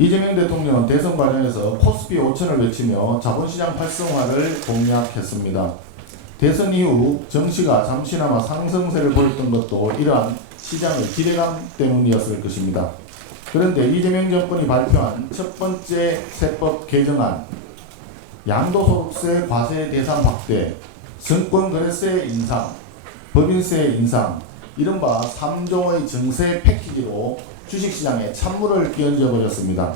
이재명 대통령은 대선 과정에서 코스피 5천을 외치며 자본시장 활성화를 공약했습니다. 대선 이후 정시가 잠시나마 상승세를 보였던 것도 이러한 시장의 기대감 때문이었을 것입니다. 그런데 이재명 정권이 발표한 첫 번째 세법 개정안, 양도소득세 과세 대상 확대, 증권거래세 인상, 법인세 인상, 이른바 3조의 증세 패키지로 주식시장에 찬물을 끼얹어 버렸습니다.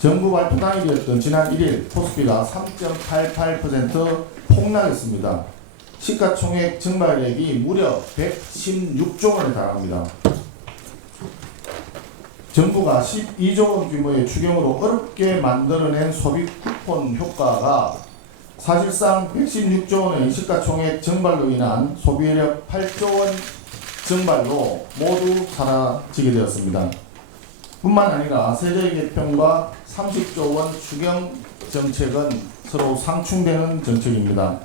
정부 발표 당일이었던 지난 1일 코스피가 3.88% 폭락했습니다. 시가총액 증발액이 무려 116조 원에 달합니다. 정부가 12조 원 규모의 추경으로 어렵게 만들어낸 소비 쿠폰 효과가 사실상 116조 원의 시가총액 증발로 인한 소비력 8조 원 증발로 모두 사라지게 되었습니다. 뿐만 아니라 세제 개편과 30조 원 추경 정책은 서로 상충되는 정책입니다.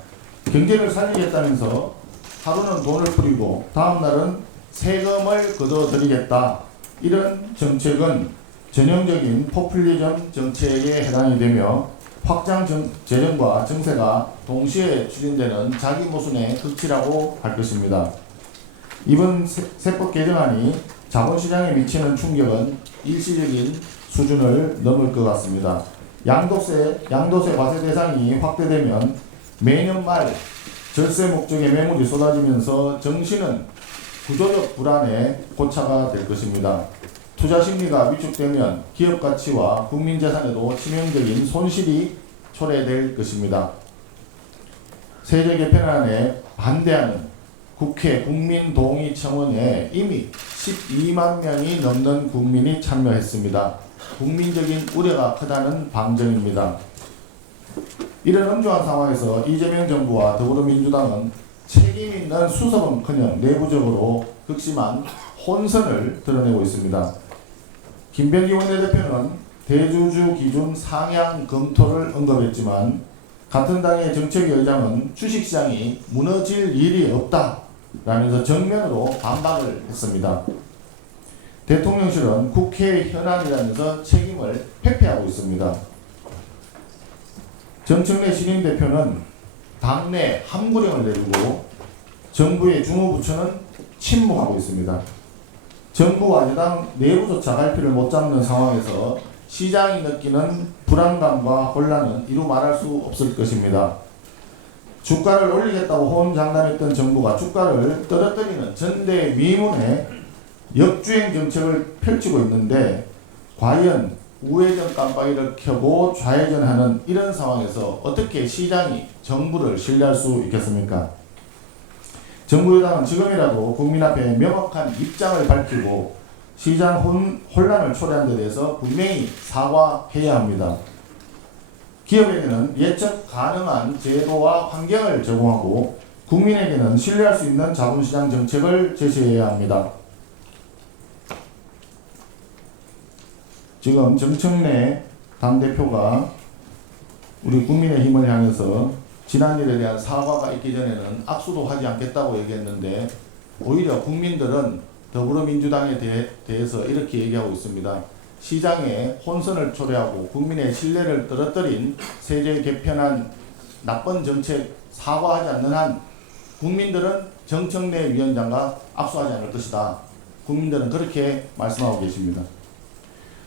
경제를 살리겠다면서 하루는 돈을 뿌리고 다음 날은 세금을 걷어들이겠다. 이런 정책은 전형적인 포퓰리즘 정책에 해당이 되며 확장 재정과 증세가 동시에 추진되는 자기 모순의 극치라고 할 것입니다. 이번 세법 개정안이 자본시장에 미치는 충격은 일시적인 수준을 넘을 것 같습니다. 양도세 과세 대상이 확대되면 매년 말 절세 목적의 매물이 쏟아지면서 정시는 구조적 불안에 고차가 될 것입니다. 투자 심리가 위축되면 기업 가치와 국민 재산에도 치명적인 손실이 초래될 것입니다. 세제 개편안에 반대하는 국회 국민동의청원에 이미 12만 명이 넘는 국민이 참여했습니다. 국민적인 우려가 크다는 방증입니다. 이런 엄중한 상황에서 이재명 정부와 더불어민주당은 책임 있는 수습은커녕 내부적으로 극심한 혼선을 드러내고 있습니다. 김병기 원내대표는 대주주 기준 상향 검토를 언급했지만 같은 당의 정책위 의장은 주식시장이 무너질 일이 없다라면서 정면으로 반박을 했습니다. 대통령실은 국회의 현안이라면서 책임을 회피하고 있습니다. 정청래 신임대표는 당내 함구령을 내리고 정부의 주무부처는 침묵하고 있습니다. 정부와 여당 내부조차 갈피를 못 잡는 상황에서 시장이 느끼는 불안감과 혼란은 이루 말할 수 없을 것입니다. 주가를 올리겠다고 호언장담했던 정부가 주가를 떨어뜨리는 전대미문의 역주행 정책을 펼치고 있는데 과연 우회전 깜빡이를 켜고 좌회전하는 이런 상황에서 어떻게 시장이 정부를 신뢰할 수 있겠습니까? 정부 여당은 지금이라도 국민 앞에 명확한 입장을 밝히고 시장 혼란을 초래한 데 대해서 분명히 사과해야 합니다. 기업에게는 예측 가능한 제도와 환경을 제공하고 국민에게는 신뢰할 수 있는 자본시장 정책을 제시해야 합니다. 지금 정청래 당대표가 우리 국민의힘을 향해서 지난 일에 대한 사과가 있기 전에는 악수도 하지 않겠다고 얘기했는데 오히려 국민들은 더불어민주당에 대해서 이렇게 얘기하고 있습니다. 시장에 혼선을 초래하고 국민의 신뢰를 떨어뜨린 세제 개편안 나쁜 정책 사과하지 않는 한 국민들은 정청래 위원장과 악수하지 않을 것이다. 국민들은 그렇게 말씀하고 계십니다.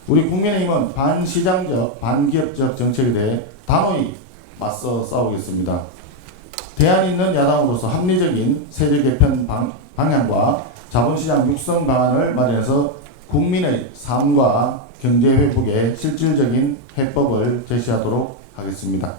우리 국민의힘은 반시장적, 반기업적 정책에 대해 단호히 맞서 싸우겠습니다. 대안 있는 야당으로서 합리적인 세제 개편 방향과 자본시장 육성 방안을 마련해서 국민의 삶과 경제 회복에 실질적인 해법을 제시하도록 하겠습니다.